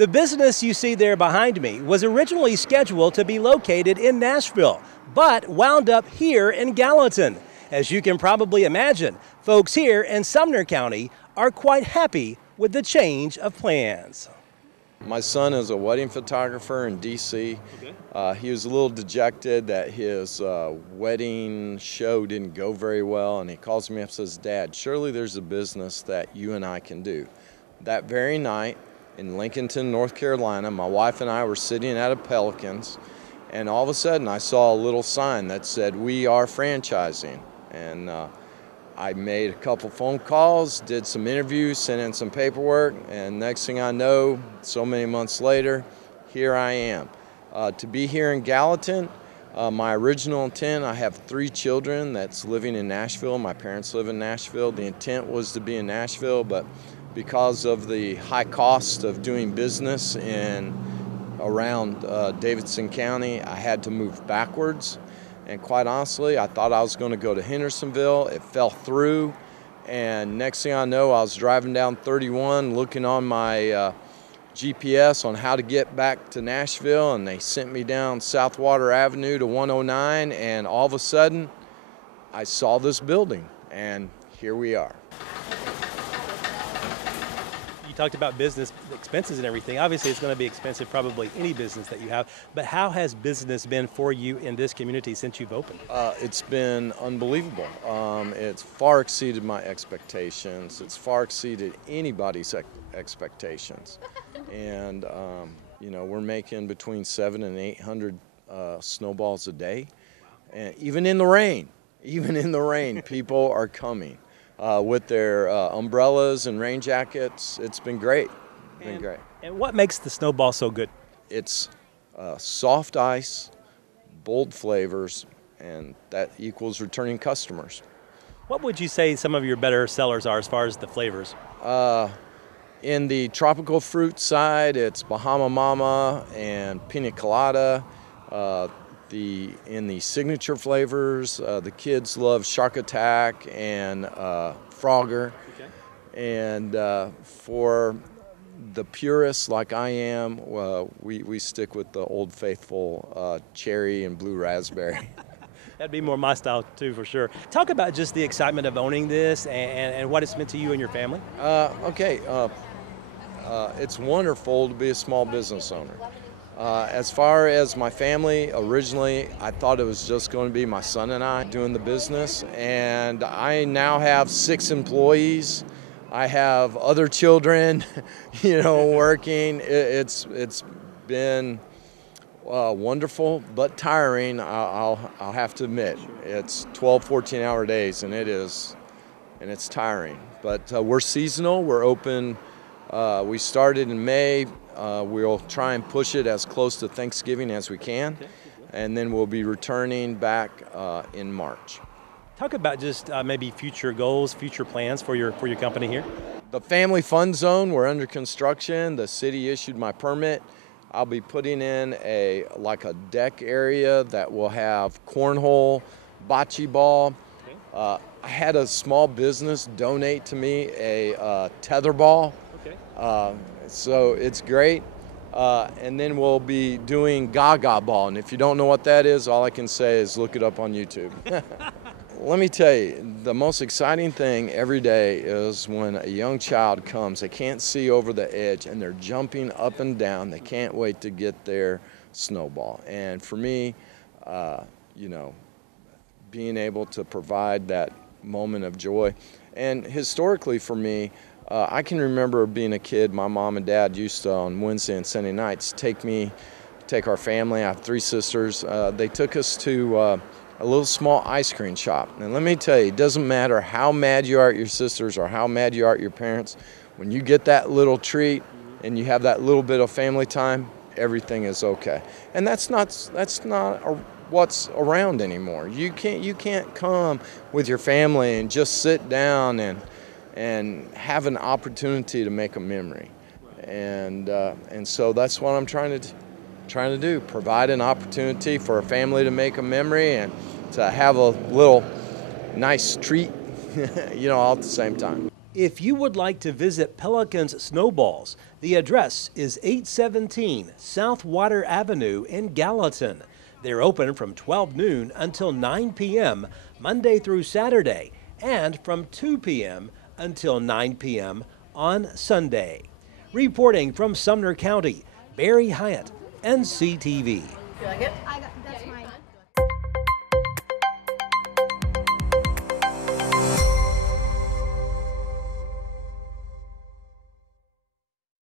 The business you see there behind me was originally scheduled to be located in Nashville, but wound up here in Gallatin. As you can probably imagine, folks here in Sumner County are quite happy with the change of plans. My son is a wedding photographer in D.C. He was a little dejected that his wedding show didn't go very well, and he calls me up and says, "Dad, surely there's a business that you and I can do." That very night in Lincolnton, North Carolina, my wife and I were sitting at a Pelicans, and all of a sudden I saw a little sign that said, "We are franchising." And I made a couple phone calls, did some interviews, sent in some paperwork, and next thing I know, so many months later, here I am. To be here in Gallatin, my original intent, I have 3 children that's living in Nashville. My parents live in Nashville. The intent was to be in Nashville, but because of the high cost of doing business in around Davidson County, I had to move backwards. And quite honestly, I thought I was going to go to Hendersonville. It fell through, and next thing I know, I was driving down 31 looking on my GPS on how to get back to Nashville, and they sent me down Southwater Avenue to 109, and all of a sudden I saw this building, and here we are. You talked about business expenses and everything. Obviously, it's going to be expensive, probably any business that you have. But how has business been for you in this community since you've opened? It's been unbelievable. It's far exceeded my expectations. It's far exceeded anybody's expectations. And, you know, we're making between 700 and 800 snowballs a day. And even in the rain, people are coming. With their umbrellas and rain jackets. It's been great. And what makes the snowball so good? It's soft ice, bold flavors, and that equals returning customers. What would you say some of your better sellers are as far as the flavors? In the tropical fruit side, it's Bahama Mama and Pina Colada. In the signature flavors, the kids love Shark Attack and Frogger. Okay. And for the purists like I am, we stick with the Old Faithful cherry and blue raspberry. That'd be more my style too, for sure. Talk about just the excitement of owning this and what it's meant to you and your family. It's wonderful to be a small business owner. As far as my family, originally I thought it was just going to be my son and I doing the business, and I now have 6 employees. I have other children, working. It's been wonderful but tiring. I'll have to admit, it's 12, 14-hour days, and it's tiring. But we're seasonal. We're open. We started in May. We'll try and push it as close to Thanksgiving as we can, and then we'll be returning back in March. Talk about just maybe future goals, future plans for your company here. The Family Fun Zone, we're under construction. The city issued my permit. I'll be putting in a deck area that will have cornhole, bocce ball. Okay. I had a small business donate to me a tether ball. Okay. So it's great. And then we'll be doing Gaga ball. And if you don't know what that is, all I can say is look it up on YouTube. Let me tell you, the most exciting thing every day is when a young child comes. They can't see over the edge, and they're jumping up and down. They can't wait to get their snowball. And for me, being able to provide that moment of joy. And historically for me, I can remember being a kid, my mom and dad used to, on Wednesday and Sunday nights, take our family. I have 3 sisters. They took us to a little small ice cream shop. And let me tell you, it doesn't matter how mad you are at your sisters or how mad you are at your parents, when you get that little treat and you have that little bit of family time, everything is okay. And that's not what's around anymore. You can't come with your family and just sit down and have an opportunity to make a memory. And so that's what I'm trying to do, provide an opportunity for a family to make a memory and to have a little nice treat, all at the same time. If you would like to visit Pelicans Snowballs, the address is 817 South Water Avenue in Gallatin. They're open from 12 noon until 9 p.m. Monday through Saturday and from 2 p.m. until 9 p.m. on Sunday. Reporting from Sumner County, Barry Hyatt, NCTV. You like it?